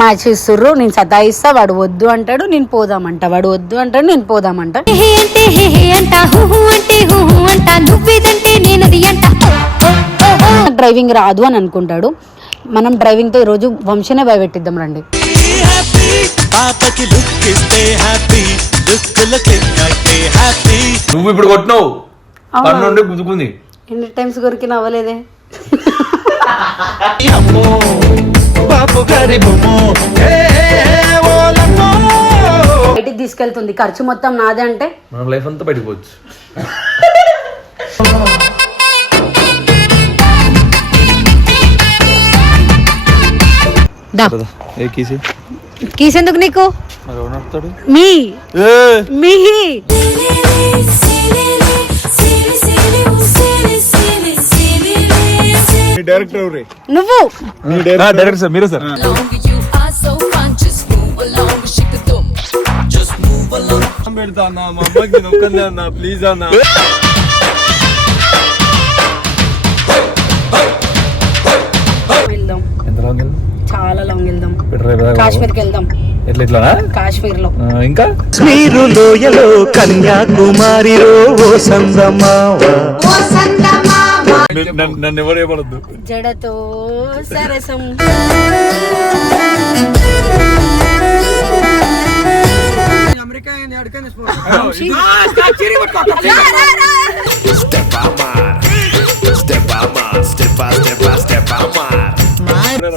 Match ఇస్తుర్రు, నేను సతాయిస్తా, వాడు వద్దు అంటాడు, నేను పోదామంట, వాడు వద్దు అంటాడు, నేను పోదామంట. డ్రైవింగ్ రాదు అని అనుకుంటాడు. మనం డ్రైవింగ్తో ఈరోజు వంశీనే భయపెట్టిద్దాం రండి. నువ్వు ఇప్పుడు కొట్టినావు, గుంజుకుంది. ఎన్ని టైమ్స్ కొరికి నవ్వలేదే. బయటికి తీసుకెళ్తుంది, ఖర్చు మొత్తం నాదే అంటే మనం లైఫ్ అంతా బయటకు పోవచ్చు. కీస్ ఎందుకు నీకు? మీ డైరెక్టర్ నువ్వు డైరెక్టర్ సార్, మీరే సార్. పెడతా అన్న, మా అమ్మకి నొక్కండి అన్న, ప్లీజ్ అన్న. వెళ్దాం, చాలా లాంగ్ వెళ్దాం, కాశ్మీర్కి వెళ్దాం. ఎట్లా కాశ్మీర్ లో ఇంకా కాశ్మీరు లోయలో కన్యాకుమారిలో ఓ సందమావ. నన్ను ఎవరు ఏమనొద్దు. జడతో సరసం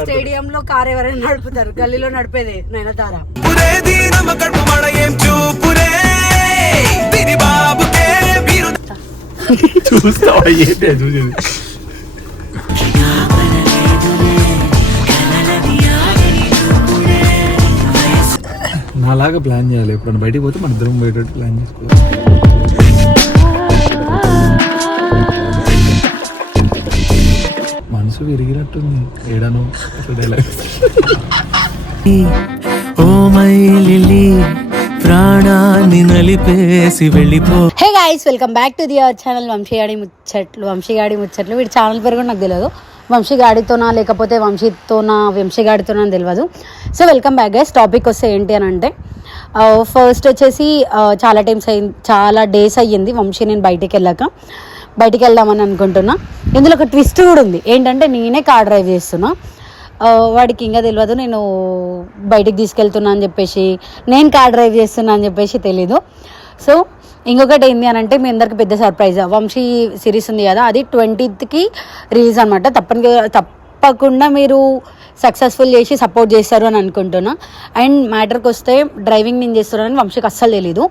స్టేడియం లో కార్ ఎవరైనా నడుపుతారు, గల్లీలో నడిపేది నయనతార. చూస్తావా ఏంటి చూసేది? నాలాగా ప్లాన్ చేయాలి. ఎప్పుడన్నా బయటికి పోతే మన ఇద్దరం పోయేటట్టు ప్లాన్ చేసుకోవాలి. మనసు విరిగినట్టుంది ఏడాను ప్రాణాన్ని నలిపేసి వెళ్ళిపో. Hey guys, welcome back to the our channel వంశీగాడి ముచ్చట్లు. వీడి ఛానల్ పేరు కూడా నాకు తెలియదు, వంశీగాడితోనా లేకపోతే వంశీగాడితోనా అని తెలియదు. So welcome back guys. Topic వస్తే ఏంటి అని అంటే, ఫస్ట్ వచ్చేసి చాలా డేస్ అయ్యింది వంశీ నేను బయటికి వెళ్దామని అనుకుంటున్నా. ఇందులో ఒక ట్విస్ట్ కూడా ఉంది. ఏంటంటే నేనే కార్ డ్రైవ్ చేస్తున్నా, వాడికి ఇంకా తెలియదు నేను బయటికి తీసుకెళ్తున్నా అని చెప్పేసి, నేను కార్ డ్రైవ్ చేస్తున్నా అని చెప్పేసి తెలీదు. సో ఇంకొకటి ఏంటి అని అంటే, మీ అందరికి పెద్ద సర్ప్రైజ్, వంశీ సిరీస్ ఉంది కదా, అది 20th రిలీజ్ అనమాట. తప్పకుండా మీరు సక్సెస్ఫుల్ చేసి సపోర్ట్ చేస్తారు అని అనుకుంటున్నా. అండ్ మ్యాటర్కి వస్తే, డ్రైవింగ్ నేను చేస్తున్నానని వంశీకి అస్సలు తెలీదు.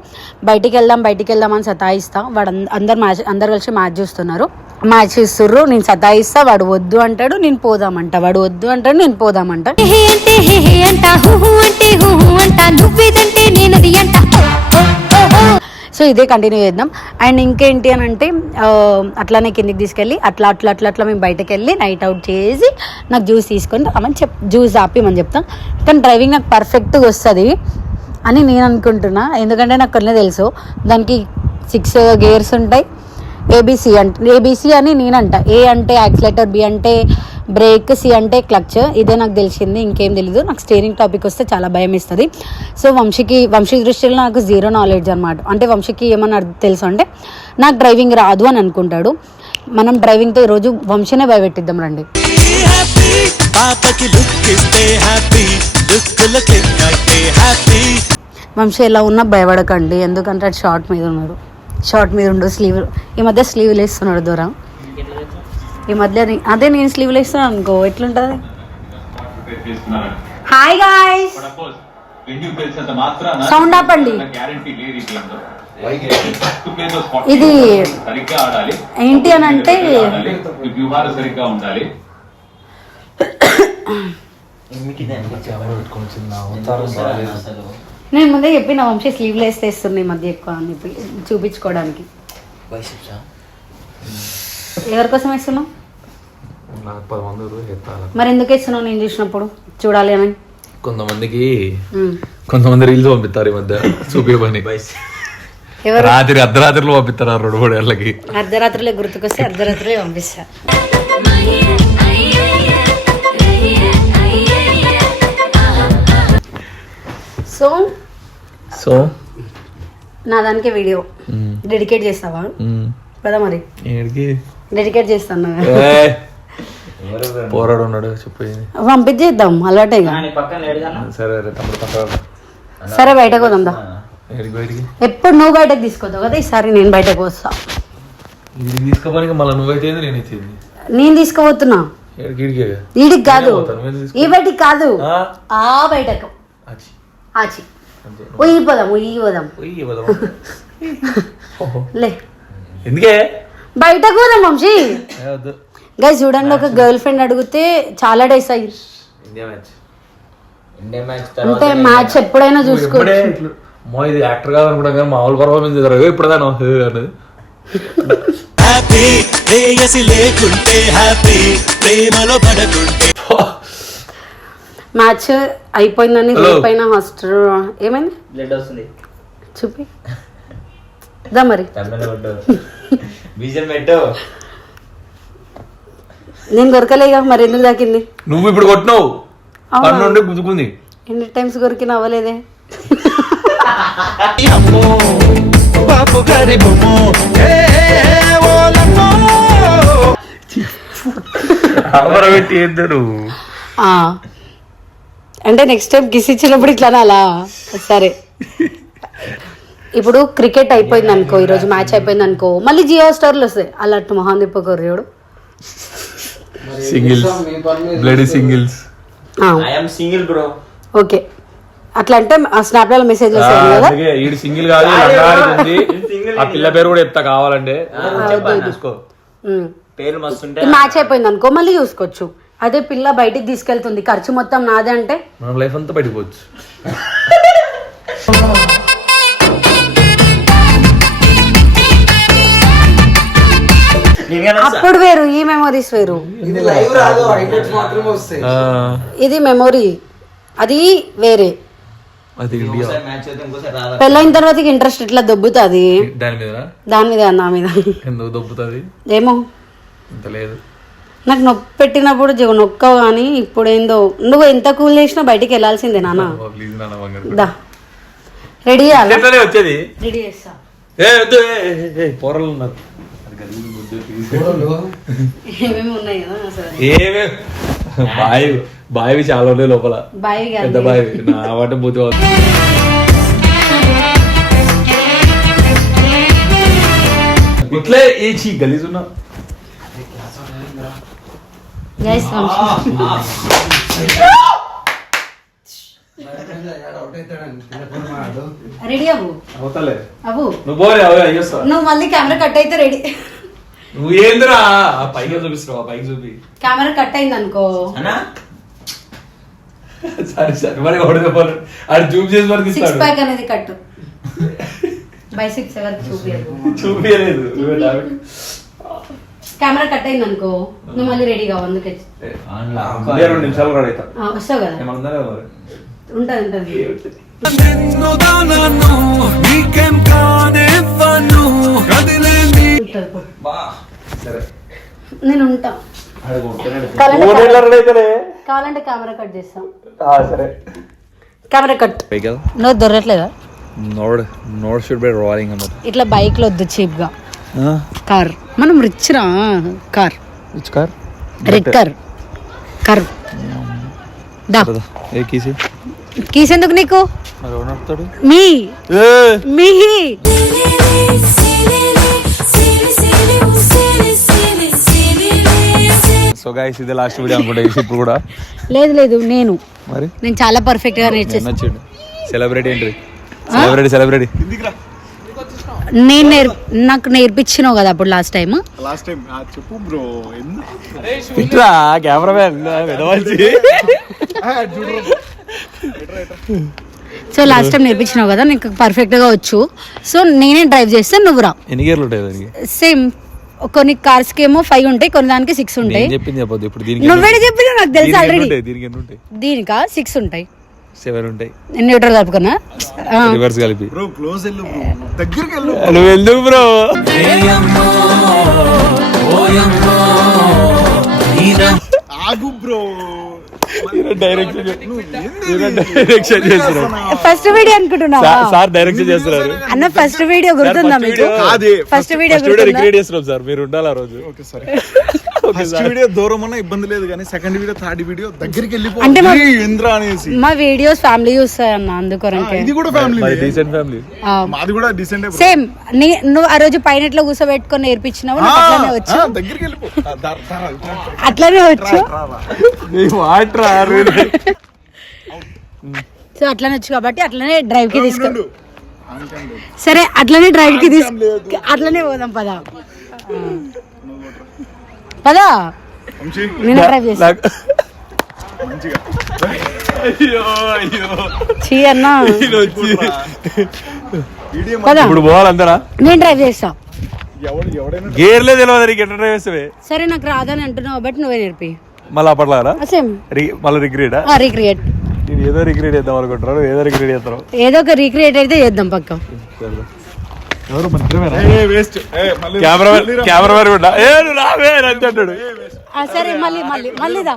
బయటికి వెళ్దాం అని సతాయిస్తా, వాడు అందరు కలిసి మ్యాచ్ చూస్తున్నారు, మ్యాచ్ ఇస్తుర్రు, నేను సతాయిస్తా, వాడు వద్దు అంటాడు, నేను పోదామంట, వాడు వద్దు అంటాడు, నేను పోదామంట. సో ఇదే కంటిన్యూ చేద్దాం. అండ్ ఇంకేంటి అని అంటే, అట్లానే కిందికి తీసుకెళ్ళి అట్లా మేము బయటకు వెళ్ళి నైట్ అవుట్ చేసి నాకు జ్యూస్ తీసుకొని రామని జ్యూస్ ఆపిమని చెప్తాం. కానీ డ్రైవింగ్ నాకు పర్ఫెక్ట్గా వస్తుంది అని నేను అనుకుంటున్నా. ఎందుకంటే నాకు కొన్ని తెలుసు, దానికి 6 గేర్స్ ఉంటాయి. ఏబిసి అని నేనంట. ఏ అంటే యాక్సిలేటర్, బి అంటే బ్రేక్, సి అంటే క్లచ్. ఇదే నాకు తెలిసింది, ఇంకేం తెలీదు. నాకు స్టీరింగ్ టాపిక్ వస్తే చాలా భయం ఇస్తుంది. సో వంశీ దృష్టిలో నాకు 0 నాలెడ్జ్ అనమాట. అంటే వంశీకి ఏమన్నా తెలుసు అంటే, నాకు డ్రైవింగ్ రాదు అని అనుకుంటాడు. మనం డ్రైవింగ్తో ఈరోజు వంశీనే భయపెట్టిద్దాం రండి. వంశీ ఎలా ఉన్నా భయపడకండి, ఎందుకంటే అది షార్ట్ మీద ఉండు. ఈ మధ్య స్లీవ్లు వేస్తున్నాడు దూరం. ఈ మధ్య అదే నేను స్లీవ్లు వేస్తున్నాను అనుకో, ఎట్లుంటది. హాయ్ గాయ్స్, సౌండ్ ఆపండి. ఇది ఏంటి అని అంటే, నేను ముందే చెప్పిన వంశీ స్లీవ్లు వేస్తే ఇస్తుంది ఈ మధ్య ఎక్కువ అని చెప్పి చూపించుకోవడానికి. ఎవరి కోసం వేస్తున్నావు? మరి ఎందుకు వేస్తున్నావు నేను చూసినప్పుడు చూడాలి అని? కొంతమంది రీల్స్ పంపిస్తారు ఈ మధ్య చూపించమని. అర్ధరాత్రిలో పంపిస్తారు 2-3 గంటలకి. అర్ధరాత్రిలో గుర్తుకొస్తే అర్ధరాత్రిలో పంపిస్తా. సో సో నా దానికి వీడియో డెడికేట్ చేస్తావా కదా మరి ఏడికి డెడికేట్ చేస్తాను పోరాడు ఉన్నాడు చెప్పు పంపించేద్దాం అలవాటేగా సరే తమ్ముడు పక్క సరే బయటకు పోదాం దా ఏడికి బయటికి ఎప్పుడు నువ్వు బయటకు తీసుకోదావు కదా ఈసారి నేను బయటకు వస్తా ఇది తీసుకోపోయి మళ్ళీ నువ్వైతే నేను ఇచ్చేది నేను తీసుకుపోతున్నా ఈడికి కాదు ఈ బయటికి కాదు ఆ బయటకు ఆచి పోదాం లే ఎందుకే బయటకు పోదాం వంశీ గైస్ చూడండి ఒక గర్ల్ ఫ్రెండ్ అడిగితే చాలా డేస్ అయ్యి అంటే మ్యాచ్ ఎప్పుడైనా చూసుకోవచ్చు ఇది యాక్టర్ కాదనుకుంటా కానీ మామూలు పర్ఫార్మెన్స్ చేస్తారు ఇప్పుడుదా అనేది హ్యాపీ ప్రేయసి లేకుంటే హ్యాపీ ప్రేమలో పడకుంటే మ్యాచ్ అయిపోయిందని పైన హాస్టల్ ఏమైంది బ్లడ్ వస్తుంది చూపి దా మరి బీజం పెట్టు నేను కొరకలేగా మరి ఎందుకు దాకింది నువ్వు ఇప్పుడు కొట్టినావు పన్ను నుండి గుద్దుకుంది ఎన్ని టైమ్స్ కొరికిన అవ్వలేదే అమ్మో బాపు గారి బొమ్మో పెట్టి ఏందరు అంటే నెక్స్ట్ టైం కిస్ ఇచ్చినప్పుడు ఇట్లా అలా సరే ఇప్పుడు క్రికెట్ అయిపోయింది అనుకో ఈరోజు మ్యాచ్ అయిపోయింది అనుకో మళ్ళీ జియో స్టార్లు వస్తాయి అలాంటి మహాదీప కొర్రేడు singles blood singles I am single bro okay అట్లా అంటే స్నాప్లలో మెసేజ్ వస్తాయి కదా ఈడు సింగిల్ కాదు లంగాడి ఉంది ఆ పిల్ల పేరు కూడా చెప్తా కావాలంటే చూసుకో పేరు మస్తుంటే మ్యాచ్ అయిపోయింది అనుకో మళ్ళీ చూసుకోవచ్చు అదే పిల్ల బయటికి తీసుకెళ్తుంది ఖర్చు మొత్తం నాదే అంటే మనం లైఫ్ అంతా బయటకు పోవచ్చు అప్పుడు వేరు ఈ మెమోరీస్ వేరు ఇది మెమొరీ అది వేరే అది ఇండియా పెళ్ళైన తర్వాత ఇంట్రెస్ట్ ఇట్లా దొబ్బుతుంది దాని మీద దాని మీద నా మీద ఎందుకు దొబ్బుతుంది ఏమో అంత లేదు నాకు నొప్పి పెట్టినప్పుడు నొక్కవు కానీ ఇప్పుడు ఏందో నువ్వు ఎంత కూల్ చేసినా బయటికి వెళ్ళాల్సిందే నాన్న దా రెడీ వచ్చేది రెడీ చేస్తా పోరలు ఉన్నారు ఏమేమి ఉన్నాయి కదా సరే ఏమే బావి చాలా ఉన్నాయి లోపల బాయ్ పెద్ద బావి నా వాట పోతే ఇట్లే ఏ చీ గలీజ్ ఉన్నా రెడీ అవ్వు అవుతలే అవ్వు నువ్వు పోలే అయ్యొస్తా నువ్వు మళ్ళీ కెమెరా కట్ అయితే రెడీ నువ్వు ఏందిరా పైకి చూపిస్తున్నావు పైకి చూపి కెమెరా కట్ అయింది అనుకో సరే సరే మరి ఒకటి అది జూమ్ చేసి మరి సిక్స్ తీస్తాడు ప్యాక్ అనేది కట్టు బైసిప్స్ ఎవరికి చూపించదు చూపించలేదు కెమెరా కట్ అయింది అనుకో నువ్వు మళ్ళీ రెడీ కావు అందుకే 2 నిమిషాలు రెడీ అవుతా వస్తావు కదా ఏమన్నా మరి ఉంటుంది ఉంటుంది సరే నేను ఉంటా కావాలంటే కెమెరా కట్ చేస్తాం సరే కెమెరా కట్ నువ్వు దొరకట్లేదా నోడ్ షుడ్ బి రోలింగ్ అన్నమాట ఇట్లా బైక్ లో వద్దు చీప్ గా కార్ మనం రిచ్ రా car which car red car car దా ఏ కీసి కీస్ ఎందుకు నీకు మరి ఎవరు నడుపుతాడు మీ మీ సో గైస్ ఇది లాస్ట్ వీడియో అనుకుంటా ఇప్పుడు కూడా లేదు లేదు నేను చాలా పర్ఫెక్ట్ గా నేర్చేస్తాను నచ్చిండు సెలబ్రిటీ ఏంటి సెలబ్రిటీ నేను నాకు నేర్పించినావు కదా అప్పుడు లాస్ట్ టైం చెప్పు బ్రో ఇట్లా కెమెరామెన్ సో లాస్ట్ టైం నేర్పించినావు కదా నీకు పర్ఫెక్ట్ గా వచ్చు సో నేనే డ్రైవ్ చేస్తే నువ్వు రా ఎన్ని గేర్లు ఉంటాయి దానికి సేమ్ కొన్ని కార్స్ కి ఏమో 5 ఉంటాయి కొన్ని దానికి 6 ఉంటాయి చెప్పింది చెప్పొద్దు ఇప్పుడు దీనికి నువ్వే చెప్పినా నాకు తెలుసు ఆల్రెడీ దీనికి ఎన్ని ఉంటాయి దీనికా 6 ఉంటాయి 7 ఉంటాయి న్యూట్రల్ కలుపుకున్నా రివర్స్ కలిపి బ్రో క్లోజ్ వెళ్ళు బ్రో దగ్గరికి వెళ్ళు నువ్వు ఎందుకు బ్రో ఆగు బ్రో డైరెక్షన్ చేస్తున్నారు ఫస్ట్ వీడియో అనుకుంటున్నావా సార్ డైరెక్షన్ చేస్తున్నారు అన్న ఫస్ట్ వీడియో గుర్తుందా మీకు ఫస్ట్ వీడియో రిక్రియేట్ చేస్తున్నాం సార్ మీరు ఉండాలి ఆ రోజు ఫస్ట్ వీడియో దూరం అన్న ఇబ్బంది లేదు కానీ సెకండ్ వీడియో థర్డ్ వీడియో దగ్గరికి అంటే వెళ్ళిపోయి ఇంద్ర అనేసి మా వీడియోస్ ఫ్యామిలీ చూస్తాయన్న అందుకొరకే ఇది కూడా ఫ్యామిలీ డీసెంట్ ఫ్యామిలీ మాది కూడా డీసెంట్ సేమ్ నువ్వు ఆ రోజు పైన ఎట్లా కూర్చోబెట్టుకొని నేర్పించినావు నాకు అట్లానే వచ్చు దగ్గరికి వెళ్ళిపో అట్లానే వచ్చు సో అట్లానే వచ్చు కాబట్టి అట్లనే డ్రైవ్ కి తీసుకో సరే అట్లనే డ్రైవ్ కి అట్లనే పోదాం పదా పదా నేను డ్రైవ్ చేస్తా చీ అన్నా పదా ఇప్పుడు పోవాలందరా నేను డ్రైవ్ చేస్తా గేర్లే తెలియదు నీకు ఎట్లా డ్రైవ్ చేస్తావే సరే నాకు రాదని అంటున్నావు బట్ నువ్వే నేర్పి మళ్ళీ అప్పట్లారా సేమ్ మళ్ళీ రిగ్రేటా రీక్రియేట్ నేను ఏదో రిగ్రేట్ చేద్దాం అనుకుంటున్నాను ఏదో రిగ్రేట్ చేస్తాను ఏదో ఒక రీక్రియేట్ అయితే చేద్దాం పక్క ఎవరు కెమెరామెన్ కూడా ఏ నువ్వు రావే అని అంటాడు సరే మళ్ళీ మళ్ళీ మళ్ళీదా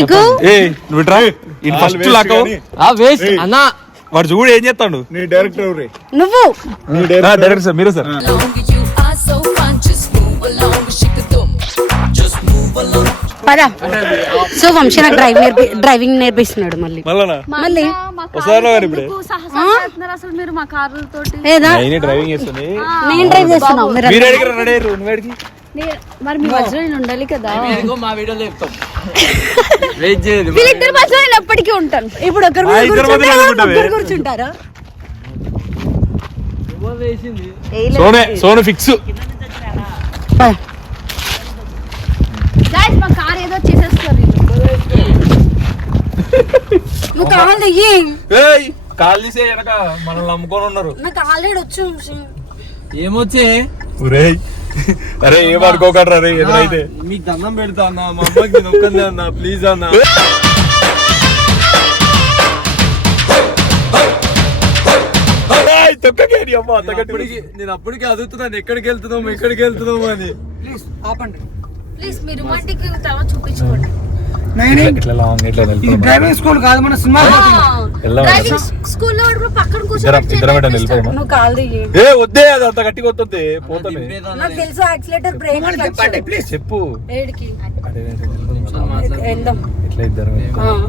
ఇంకో ఏ నువ్వు డ్రైవ్ ఇది ఫస్ట్ లాక్ అన్నా వాడు చూడు ఏం చేస్తాడు నీ డైరెక్టర్ ఎవరే నువ్వు డైరెక్టర్ సార్ మీరు సార్ పదా సో వంశీ నాకు డ్రైవింగ్ నేర్పిస్తున్నాడు మళ్ళీ మళ్ళీ ఇప్పుడే అసలు మీరు మా కార్లతో ఏదా డ్రైవింగ్ చేస్తుంది నేను డ్రైవ్ చేస్తున్నావు మీరు మీరు అడిగిన రెడీ అయ్యారు నువ్వు అడిగి మరి మీ మధ్యలో నేను ఉండాలి కదా మా వీడియోలో చెప్తాం వెయిట్ చేయదు వీళ్ళిద్దరి మధ్యలో నేను ఎప్పటికీ ఉంటాను ఇప్పుడు ఒకరి మీద ఇద్దరి మధ్యలో కూర్చుంటారా? ఎందుకుంటావే? ముగ్గురు కూర్చుంటారా సోను ఫిక్స్ పద. గైస్ మా కార్ ఏదో చేసేస్తారు నువ్వు కావాలి అయ్యి కాల్ తీసే వెనక మనల్ని నమ్ముకొని ఉన్నారు నాకు ఆల్రెడీ వచ్చు వంశీ. ఏమొచ్చే అరే ఏమనుకోకట్రా రే ఎదురైతే మీకు దండం పెడతా అన్న మా అమ్మకి నేను ఒక్కనే అన్న ప్లీజ్ అన్న నేను అప్పటికి అదుగుతున్నాను ఎక్కడికి వెళ్తున్నాం అని ప్లీజ్ మీరు రొమాంటిక్ తర్వాత చూపించుకోండి ఇట్లా లాంగ్ ఇట్లా డ్రైవింగ్ స్కూల్ కాదు మన సినిమా డ్రైవింగ్ స్కూల్లో పక్కన ఇద్దరం వెళ్ళిపోయామా నువ్వు కాల్ దిగి ఏ వద్దే అది అంత గట్టిగా వస్తుంది పోతానే నాకు తెలుసు యాక్సిలేటర్ బ్రేక్ చెప్పు ఏడికి అదే వెళ్దాం ఇట్లా ఇద్దరం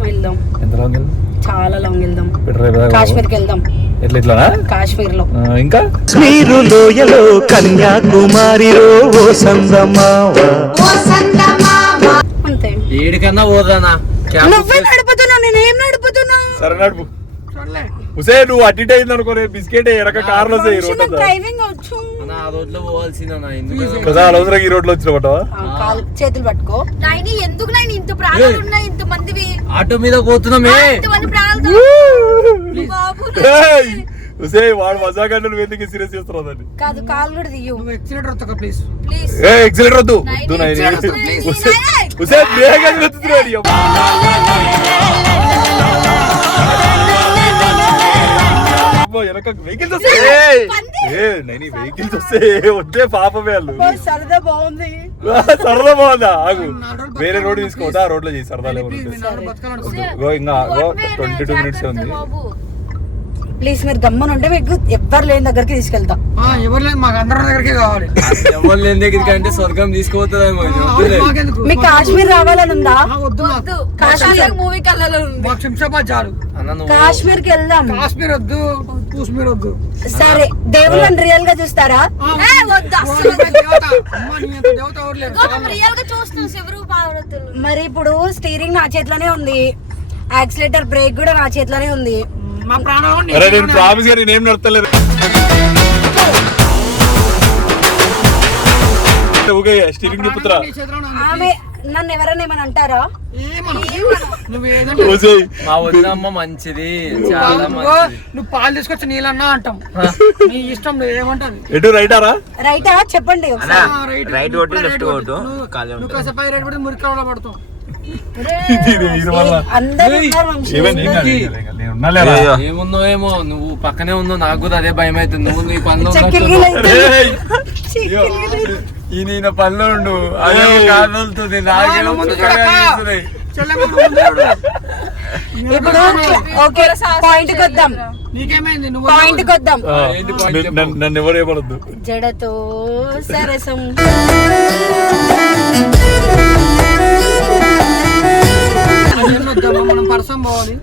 వెళ్దాం ఎంత లాంగ్ వెళ్దాం చాలా లాంగ్ వెళ్దాం పెట్రోల్ కాశ్మీర్కి వెళ్దాం ఎట్లా ఇట్లానా కాశ్మీర్ లో ఇంకా మీరు లోయలో కన్యాకుమారిలో ఓ సందమావ అంతే ఏడికన్నా పోదానా నువ్వే నడుపుతున్నావు నేనేం నడుపుతున్నా సరే నడుపు హుసే నువ్వు అటు ఇటు అయింది అనుకో బిస్కెట్ ఎరక కార్లో వస్తాయి ఈ రోడ్ డ్రైవింగ్ వచ్చు ఆ రోడ్లో పోవాల్సిందన్నా ఎందుకు కదా అవసరం ఈ రోడ్ లో వచ్చిన పట్టవా చేతులు పట్టుకో నాయని ఎందుకు నాయని ఇంత ప్రాణాలు ఉన్నాయి ఇంత మందివి ఆటో మీద పోతున్నామే ఇంతమంది ప్రాణాలతో బాబు హుసే వాడు మజాగా నువ్వు ఎందుకు సీరియస్ చేస్తున్నావు దాన్ని కాదు కాలు కూడా దియ్యు ప్లీజ్ ఏ ఎక్సిలేటర్ వద్దు హుసే వేగంగా వెతుకుతున్నాడు వెహికల్స్ వెహికల్స్ వస్తే వద్దే పాపమే వాళ్ళు సరదా బాగుంది సరదా బాగుందా ఆగు వేరే రోడ్ తీసుకోవద్దా ఆ రోడ్ లో చేయి సరదా ఇంకా 22 మినిట్స్ ఉంది ప్లీజ్ మీరు గమ్మని ఉంటే మీకు ఎవ్వరు లేని దగ్గరికి తీసుకెళ్తా ఎవరు లేదు మాకు అందరి దగ్గరికి కావాలి ఎవరు లేని దగ్గరికి అంటే స్వర్గం తీసుకుపోతుందేమో మీకు కాశ్మీర్ రావాలని ఉందా వద్దు కాశ్మీర్ మూవీ కళ్ళలో ఉంది శంషాబాద్ చాలు కాశ్మీర్ కి వెళ్దాం కాశ్మీర్ వద్దు కాశ్మీర్ వద్దు సరే దేవుళ్ళని రియల్ గా చూస్తారా వద్దు అసలు దేవత ఎవరు లేదు రియల్ గా చూస్తున్నాం శివరు పార్వతులు మరి ఇప్పుడు స్టీరింగ్ నా చేతిలోనే ఉంది యాక్సిలేటర్ బ్రేక్ కూడా నా చేతిలోనే ఉంది మా ప్రాణం అరే నేను ప్రామిస్ గా నేనేం నడతలేదు స్టీరింగ్ తిప్పుతురా ఆమె నన్ను ఎవరైనా ఏమని అంటారా మా వదినమ్మ మంచిది చాలా మంచిది నువ్వు పాలు తీసుకొచ్చి నీళ్ళన్నా అంటాం నీ ఇష్టం ఏమంటది ఎటు రైటారా రైటా చెప్పండి రైట్ కొట్టు లెఫ్ట్ కొట్టు నువ్వు కాసేపు రైట్ పడి మురికావలో పడతావు అందరూ ఉన్నారు వంశీ. ఏముందో ఏమో నువ్వు పక్కనే ఉన్నావు నాకు కూడా అదే భయం అవుతుంది నువ్వు నీ పనిలో చెక్కిలి ఉన్నట్టు గిలి అయితే. చెక్కిలి గిలి అయితే. ఈయన పనిలో ఉండు అదే కాదుతుంది నాకేమో ముందు పుస్తకాలు చూడక. కనిపిస్తున్నాయి. చెల్లెమ్మ నువ్వు ముందు చూడు. ఇప్పుడు ఓకే పాయింట్ కి వద్దాం, నీకేమైంది నువ్వు పాయింట్ కి వద్దాం. ఏంటి point చెప్పు. నన్ను ఎవరు ఏమనొద్దు. జడతో సరసం మనం పర్సం పోవాలి.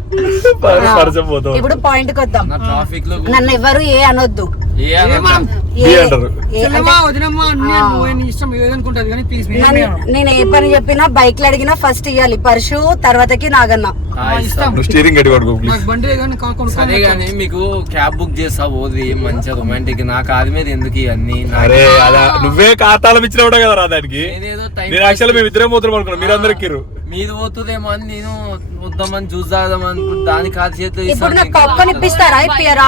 పరిచయం పోతాం. ఇప్పుడు పాయింట్ కి వద్దాం. నా ట్రాఫిక్ లో నన్ను ఎవరు ఏ అనొద్దు. ఏ అన్నా? ఏ అంటారు. చెల్లెమ్మ వదినమ్మ అన్ని నువ్వు నీ ఇష్టం ఏదనుకుంటది కానీ ప్లీజ్ నేను ఏ పని చెప్పినా బైక్ లో అడిగినా ఫస్ట్ ఇవ్వాలి పర్షు, తర్వాతకి నాగన్న. ఇష్టం. నువ్వు స్టీరింగ్ గట్టి పడుకో ప్లీజ్. నాకు బండి కానీ సరే గానీ మీకు క్యాబ్ బుక్ చేస్తా పోది మంచిగా రొమాంటిక్. నాకు అది మీద ఎందుకు ఇవన్నీ అరే అలా నువ్వే ఖాతాలు ఇచ్చినా కూడా కదా రా దానికి. నేనేదో టైం నేను యాక్చువల్ మేము ఇద్దరే పోతున్నాం అనుకున్నాం, మీరు అందరు ఎక్కిర్రు. మీది పోతుందేమో అని నేను వద్దామని చూద్దామని అనుకుంటే దాని కాదు చేతిలో ఇప్పుడు నాకు పాప్కార్న్ ఇప్పిస్తారా ఇప్పియరా?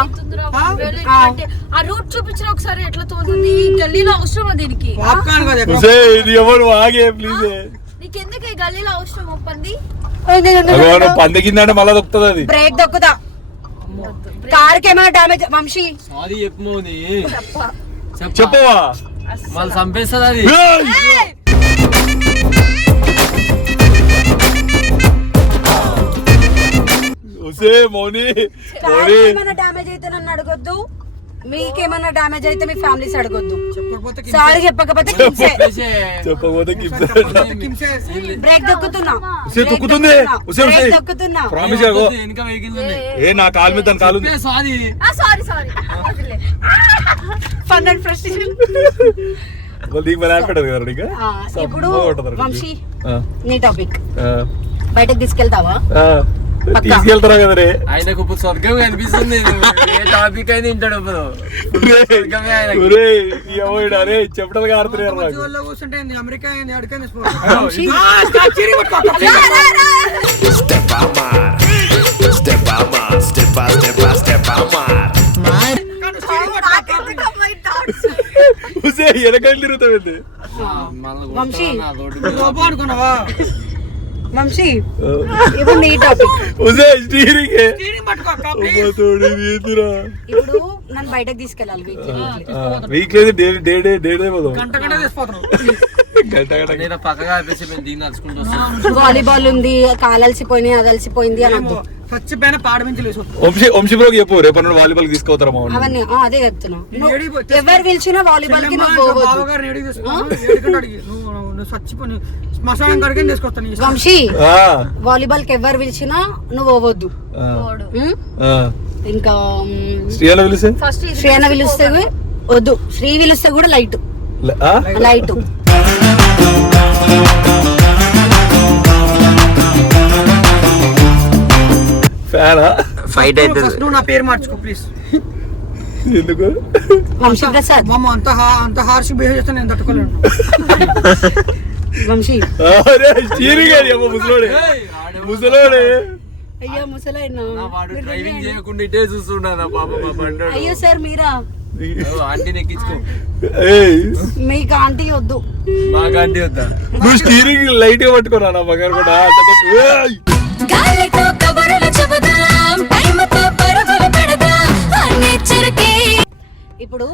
ఆ రూట్ చూపించిన ఒకసారి ఎట్లా తోస్తుంది ఈ గల్లీలో అవసరమా దీనికి పాప్కార్న్ కదా ఎక్కడ ఉసే, ఇది ఎవరు ఆగే ప్లీజ్. నీకెందుకు ఈ గల్లీలో అవసరం ఒప్పంది పంది కింద అంటే మళ్ళా దొక్కుతుంది అది. బ్రేక్ దొక్కుదా, కార్ కి ఏమైనా డామేజ్? వంశీ సారీ చెప్పమోని చెప్పవా? మళ్ళీ చంపేస్తుంది అది. ఏయ్! ఉసే మౌని మౌని ఏమైనా డామేజ్ అయితే నన్ను అడగొద్దు, మీకేమన్నా డామేజ్ అయితే మీ ఫ్యామిలీస్ అడగొద్దు. చెప్పకపోతే సారీ చెప్పకపోతే కింసే. చెప్పకపోతే కింసే. బ్రేక్ దొక్కుతున్నా, ఉసే తొక్కుతుంది. ఉసే ఉసే బ్రేక్ దొక్కుతున్నా. ప్రామిస్ చేయగో. వెనక వెహికల్స్ ఉన్నాయి. ఏ నా కాలు మీద దాని కాలు ఉంది. Sorry sorry sorry fun and frustration. వాళ్ళు నీకు మరి ఆపేటది కదా నీకు. ఇప్పుడు వంశీ ఆ, నీ టాపిక్ ఆ, బయటకు తీసుకెళ్తావా? ఆ. తీసుకెళ్తారా కదా రే. ఆయనకు ఇప్పుడు స్వర్గం కనిపిస్తుంది. ఏ టాపిక్ అయినా వింటాడు ఇప్పుడు. స్వర్గమే ఆయనకి. ఒరేయ్, ఈ అవ్వడు అరే చెప్పుటలు కారుతున్నారు నాకు. ఉద్యోగాల్లో కూర్చుంటే ఏంది, అమెరికా ఏంది, అడిగేది వంశీ ఉసే వెనకాల తిరుగుతావేంటి? మళ్ళీ వంశీ. కొడతావా నా రోడ్డు మీద? లోపం అనుకున్నావా? వంశీ ఇప్పుడు నీ టాపిక్. ఉసే స్టీరింగ్ స్టీరింగ్ పట్టుకో అక్క, అమ్మ please. తోడు వీతురా. ఇప్పుడు నన్ను బయటకు తీసుకెళ్ళాలి వీక్లీ డే పోదాం. గంట గంట తీసిపోతున్నావు. గంట గంట నేను పక్కగా ఆపేసి మేము దీన్ని నడుచుకుంటూ వస్తాం. వాలీబాల్ ఉంది, కాలలిసిపోయినాయి, అదలిసిపోయింది అని అంటూ చచ్చిపోయిన పాడ నుంచి లేసు. వంశీ బ్రోకి చెప్పు రేపు నుండి వాలీబాల్ తీసుకుపోతారా మా ఊరిని? అవన్నీ అదే చెప్తున్నా. ఎవరు పిలిచినా వాలీబాల్ కి నువ్వు పోవద్దు. బావగారిని ఏడికి తీసుకున్నావు? ఏడికంటే అడిగి. నువ్వు చచ్చిపోయి శ్మశానం కడిగి తీసుకొస్తాను నీ ఇష్టం. వంశీ ఆ, వాలీబాల్ కి ఎవరు పిలిచినా నువ్వు పోవద్దు. ఆ, ఉం? ఆ. ఇంకా శ్రీయాల పిలిస్తే ఫస్ట్ శ్రీ అన్న పిలిస్తే వద్దు, శ్రీ పిలిస్తే కూడా లైట్ ఆ? లైట్. ఫ్యానా? ఫైట్ అయితే ఫస్ట్ నువ్వు నా పేరు మార్చుకో ప్లీజ్. ఎందుకు? వంశీ ప్రసాద్. మామ అంత హార్ష్ బిహేవ్ చేస్తే నేను తట్టుకోలేను. వంశీ అరే స్టీరింగ్ అది అమ్మ ముసలోడే ముసలోడే. అయ్యో ముసలైనా. వాడు డ్రైవింగ్ చేయకుండా ఇటే చూస్తుండా నా పాప మా బండోడు. అయ్యో సార్ మీరా? ఆంటీని ఎక్కించుకో. ఏయ్, మీకు ఆంటీ వద్దు. మాకు ఆంటీ వద్దా? నువ్వు స్టీరింగ్ లైట్ గా పట్టుకున్నా నా మగారు కూడా. ఏయ్! గాలితో కబుర్లు చెబుదాం, టైముతో పరుగులు పెడదాం, అన్నిచ్చరికే. ఇప్పుడు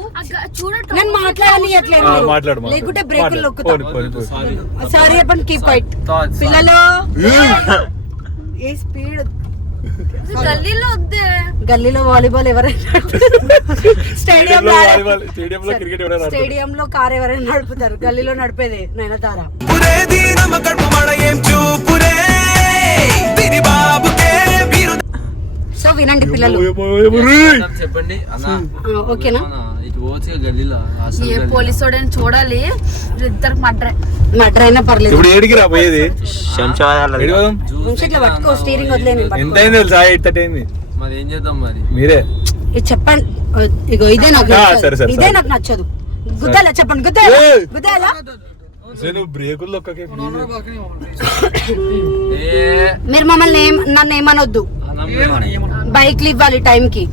చూడటం నేను మాట్లాడనియట్లేదు, ఆ, మాట్లాడు మాట్లాడు. లేకుంటే బ్రేకులు నొక్కుతా. పోనీ. సారీ. సారీ చెప్పండి, కీప్ క్వైట్. Thoughts. పిల్లలు ఏయ్! ఏ స్పీడ్. గల్లీలో వద్దే గల్లీలో వాలీబాల్ ఎవరైనా స్టేడియం స్టేడియంలో క్రికెట్ ఎవరైనా ఆడతారు? స్టేడియం లో కార్ ఎవరైనా నడుపుతారు, గల్లీలో నడిపేది నయనతార. సో వినండి పిల్లలు, చెప్పండి అన్న. ఓకేనా? ఇటు పోవచ్చు గల్లీలో ఏ పోలీసు వాడని చూడాలి. ఇద్దరు మటర్ అయినా పర్లేదు. ఇప్పుడు ఏడికి రా పోయేది? శంషాబాద్ ఏడికి పోదాం? ఇట్లా పట్టుకో, స్టీరింగ్ వదిలే, నేను పట్టుకో. ఎంత అయింది తెలుసా? 8:30 అయింది. మరి ఏం చేద్దాం మరి? మీరే ఇది చెప్పండి. ఇగో ఇదే నాకు ఆ, నచ్చదు. సరే, సరే, ఇదే సరే. నాకు నచ్చదు. గుద్దాలా చెప్పండి, గుద్దాలా ఏయ్! గుద్దాలా. నువ్వు బ్రేకుల్లో ఒక్కకే ఏ మీరు మమ్మల్ని నన్ను ఏమనొద్దు. బైక్లు ఇవ్వాలి టైం కి.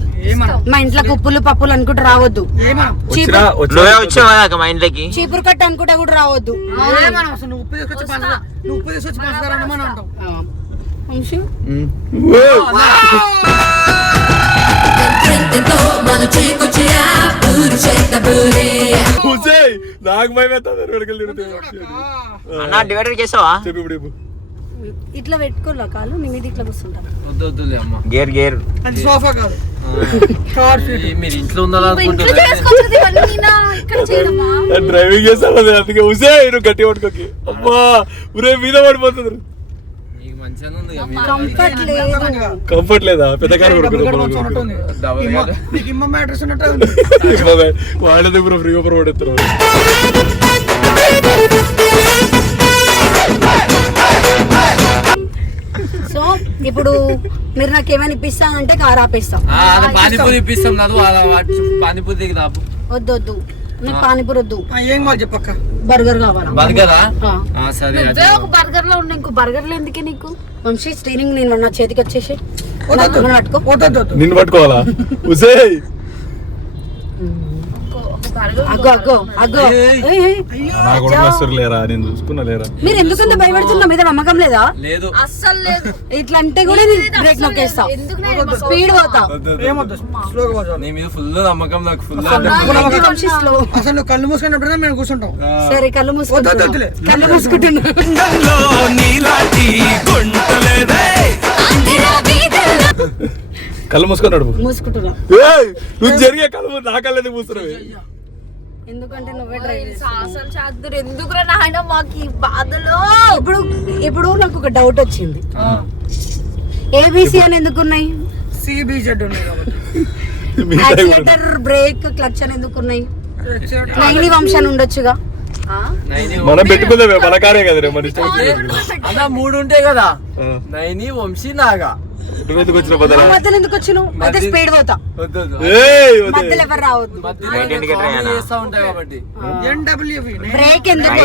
మా ఇంట్లో ఉప్పులు పప్పులు అనుకుంటూ రావద్దు. వచ్చావా మా ఇంట్లోకి? చీపురు కట్ట అనుకుంటా కూడా రావద్దు. నువ్వు ఉప్పు తీసుకొచ్చి పంచదార మనం అంటావు. వంశీ, నాకు భయం అవుతుంది వెనకలు తిరుగుతుంది అన్న డివైడర్ చేసావా? చెప్పు ఇప్పుడు చెప్పు. ఇట్లా పెట్టుకోలే కాలు నీ మీద ఇట్లా కూర్చుంటా. వద్దులే అమ్మ. గేర్ అది సోఫా కాదు కార్ సీట్. మీరు ఇంట్లో ఉండాలి ఇంట్లో అనుకుంటున్నా. చేసుకోవచ్చు ఇవన్నీ నా ఇక్కడ చేయడమా? డ్రైవింగ్ చేస్తాను అందుకే ఉసే నువ్వు గట్టి పట్టుకోకి. అబ్బా ఊరే మీద పడిపోతుంది. నీకు మంచిగానే ఉంది కదా. కంఫర్ట్ లేదు. కంఫర్ట్ లేదా? పెద్ద కారు డబుల్ కార్ మంచం ఉన్నట్టుంది. డబల్ ఇమ్మ- కాదు. నీకు ఇమ్మ మ్యాట్రెస్ ఉన్నట్టే ఉంది. వాళ్ళ దగ్గర ఫ్రీగా పడతారు. సో ఇప్పుడు మీరు నాకు ఏమైనా ఇప్పిస్తానంటే కార్ ఆపిస్తాం. అది పానీపూరి ఇప్పిస్తాం నాకు. పానీపూరి దిగి దాపు. వద్దు వద్దు నాకు పానీపూరి వద్దు. ఏం కావాలి చెప్పక్క. బర్గర్ కావాలా? బర్గరా? ఆ. సరే నువ్వే ఒక బర్గర్ లో ఉండే ఇంకో బర్గర్లు ఎందుకే నీకు? వంశీ స్టీరింగ్ నేను నా చేతికి వచ్చేసి వద్దు మనం పట్టుకో. వద్దు నిన్ను పట్టుకోవాలా? ఉసే అగ్గో అగ్గో అగ్గో. ఏయ్, ఏయ్. నా కూడా వస్తారు లేరా? నేను చూసుకున్నా లేరా? మీరు ఎందుకంత భయపడుతున్నా? మీద నమ్మకం లేదా? లేదు. అస్సలు లేదు. ఇట్లా అంటే కూడా బ్రేక్ నొక్కేస్తా. ఎందుకు నేను స్పీడ్ పోతా. ఏమొద్దు స్లోగా పోతావు. నీ మీద ఫుల్ నమ్మకం నాకు. Full Vamshi slow. అసలు నువ్వు కళ్ళు మూసుకున్నప్పుడే మేము కూర్చుంటాం. సరే కళ్ళు వద్దు, మూసుకుంటున్నా. వద్దులే. కళ్ళు మూసుకుంటున్నా. ఆంధ్రా వీధుల్లో కళ్ళు మూసుకొని నడుపు. మూసుకుంటున్నా. ఏయ్, నువ్వు జరిగే కళ్ళు నా కళ్ళది మూస్తున్నావు. ఎందుకంటే నువ్వే డ్రైవ్ చేస్తున్నావు. అసలు చాదురు ఎందుకురా నాయన మాకు ఈ బాధలో. ఇప్పుడు ఇప్పుడు నాకు ఒక డౌట్ వచ్చింది. ఏబిసి అని ఎందుకున్నాయి? సిబిజెడ్ ఉన్నాయి కాబట్టి. యాక్సిలేటర్, బ్రేక్, క్లచ్ అని ఎందుకున్నాయి? నైని వంశాన్ని ఉండొచ్చుగా. మనం పెట్టుకుందామే మన కారే కదా రే, మన ఇష్టం వచ్చింది. అన్న 3 ఉంటాయి కదా. నైని, వంశీ, నాగా. నువ్వు ఎందుకు వచ్చిన బదలా? మధ్యలో ఎందుకు వచ్చినావు? అయితే స్పీడ్ పోతా. వద్దు. ఏయ్, వద్దు. మధ్యలో ఎవరు రావద్దు. చేస్తా ఉంటాయి కాబట్టి. ఎన్డబ్ల్యూవి బ్రేక్ ఎందుకు?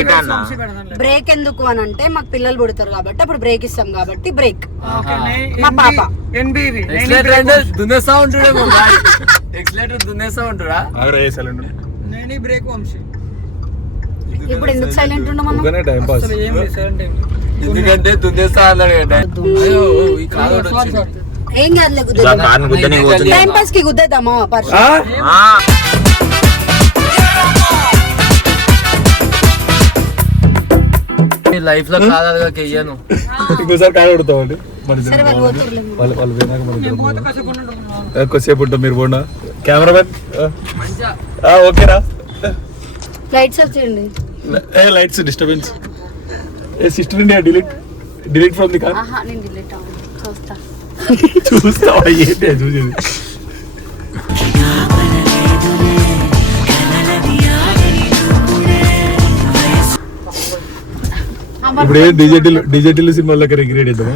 బ్రేక్ ఎందుకు అని అంటే మాకు పిల్లలు పుడతారు కాబట్టి అప్పుడు బ్రేక్ ఇస్తాం కాబట్టి బ్రేక్. మా పాప. ఎన్బివి ఎక్స్లేటర్ అంటే దున్నేస్తా ఉంటుడేమో. ఎక్స్లేటర్ దున్నేస్తా ఉంటురా. ఆగ్రా ఏ సైలెంట్ ఉండు. నేను బ్రేక్ వంశీ. ఇప్పుడు ఎందుకు సైలెంట్ ఉండమన్నా? ఊరికనే టైం పాస్. అసలు ఏం లేదు సైలెంట్ ఏం లేదు. ఎందుకంటే దున్నేస్తా అన్నాడు కదా. అయ్యో ఈ కాదు వచ్చింది. ఏం కాదులే గుద్దేద్దాం. టైం పాస్ కి గుద్దేద్దామా పర్సు? లైఫ్ లో కాదాలుగా చెయ్యను. ఇంకోసారి కాడ కొడతామండి మన సరే వాళ్ళు పోతుర్లే. వాళ్ళు పోయినాక మన ఇద్దరం పోదాం. కాసేపు ఉండండి. కొద్దిసేపు ఉంటాం మీరు పోండా. కెమెరామెన్ ఓకేరా? లైట్స్ ఆఫ్ చేయండి. Lights disturbance. A sister India delete from the car. ఆహా నేను డిలీట్ అవ్వను. చూస్తా. చూస్తావా ఏంటి అది చూసేది? ఇప్పుడు ఏం డిజిటల్ సినిమాలకి రిగ్రెట్ అవుతామా?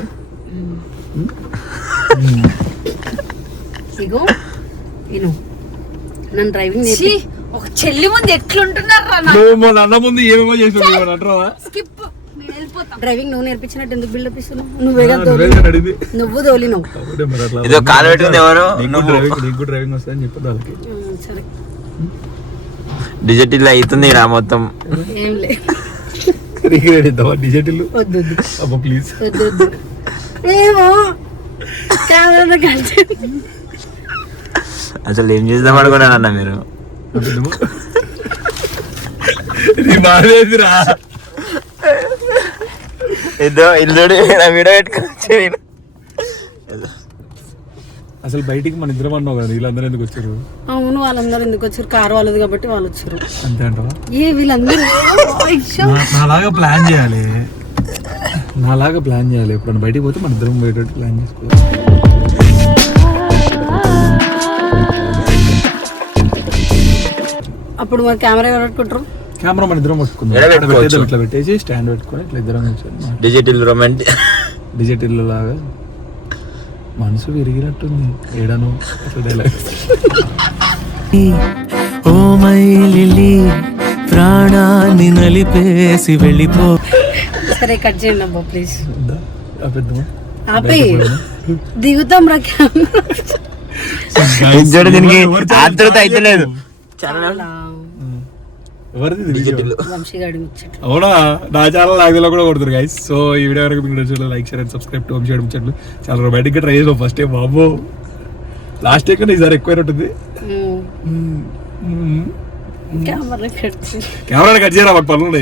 ఇగో ఇను నన్ను డ్రైవింగ్ ఛీ, ఒక చెల్లి ముందు ఎట్లుంటున్నారా నువ్వు మా నాన్న ముందు ఏమేమో చేసావు అంటావా? స్కిప్ నేను వెళ్ళిపోతా. డ్రైవింగ్ నువ్వు నేర్పించినట్టు ఎందుకు బిల్డప్ ఇస్తున్నావు? నువ్వేగా అడిగింది నువ్వు తోలినావు. ఇదో కాలు పెట్టుకుంది ఎవరు? నీకు డ్రైవింగ్ వస్తుందని చెప్పి వాళ్ళకి సరే డిజిటల్ అవుతుంది రా మొత్తం. ఏం లేదు. రిగ్రెట్ అవుతావా? డిజిటల్ వద్దు వద్దు అబ్బా ప్లీజ్. వద్దు వద్దు. ఏమో కెమెరా కలిసి అసలు ఏం చేద్దాం అనుకున్నానన్న మీరు? బాధేదిరా. ఏదో ఇల్లు వీడియో పెట్టుకోవచ్చు. అసలు బయటికి మన ఇద్దరం అన్నావు కదా, వీళ్ళందరూ ఎందుకు వచ్చారు? అవును వాళ్ళందరూ ఎందుకు వచ్చారు? కారు వాళ్ళది కాబట్టి వాళ్ళు వచ్చారు. అంతే అంటావా? ఏ వీళ్ళందరూ నాలాగా ప్లాన్ చేయాలి. ఎప్పుడన్నా బయటికి పోతే మన ఇద్దరం పోయేటట్టు ప్లాన్ చేసుకోవాలి. అప్పుడు మరి కెమెరా ఎవరు పెట్టుకుంటారు? కెమెరా మన ఇద్దరం పట్టుకుందాం. ఎక్కడ పెట్టుకోవచ్చు? ఇట్లా పెట్టేసి స్టాండ్ పెట్టుకొని ఇట్లా ఇద్దరం కూర్చొని డిజిటల్ రొమాంటిక్. డిజిటల్ లాగా మనసు విరిగినట్టుంది ఏడను అట్లా డైలాగ్. ఓ మైలిలి ప్రాణాన్ని నలిపేసి వెళ్ళిపో. సరే కట్ చేయండి అబ్బా ప్లీజ్. పెద్దమా ఆపి దిగుతాం రా కెమెరా. దీనికి ఆతృత అయితే లేదు. ఎవరిది వంశీగాడి ముచ్చట. అవునా? నా ఛానల్ లాగిలో కూడా కొడుతారు గైస్. సో ఈ వీడియో వరకు మీకు నచ్చిన like share and subscribe to Vamshi Muchatlu. చాలా రొమాంటిక్ గా ట్రై చేసాం ఫస్ట్ టైం. బాబో లాస్ట్ టైం కన్నా ఈసారి ఎక్కువైనట్టుంది. కెమెరా కట్ చేయరా మాకు పనులు ఉన్నాయి.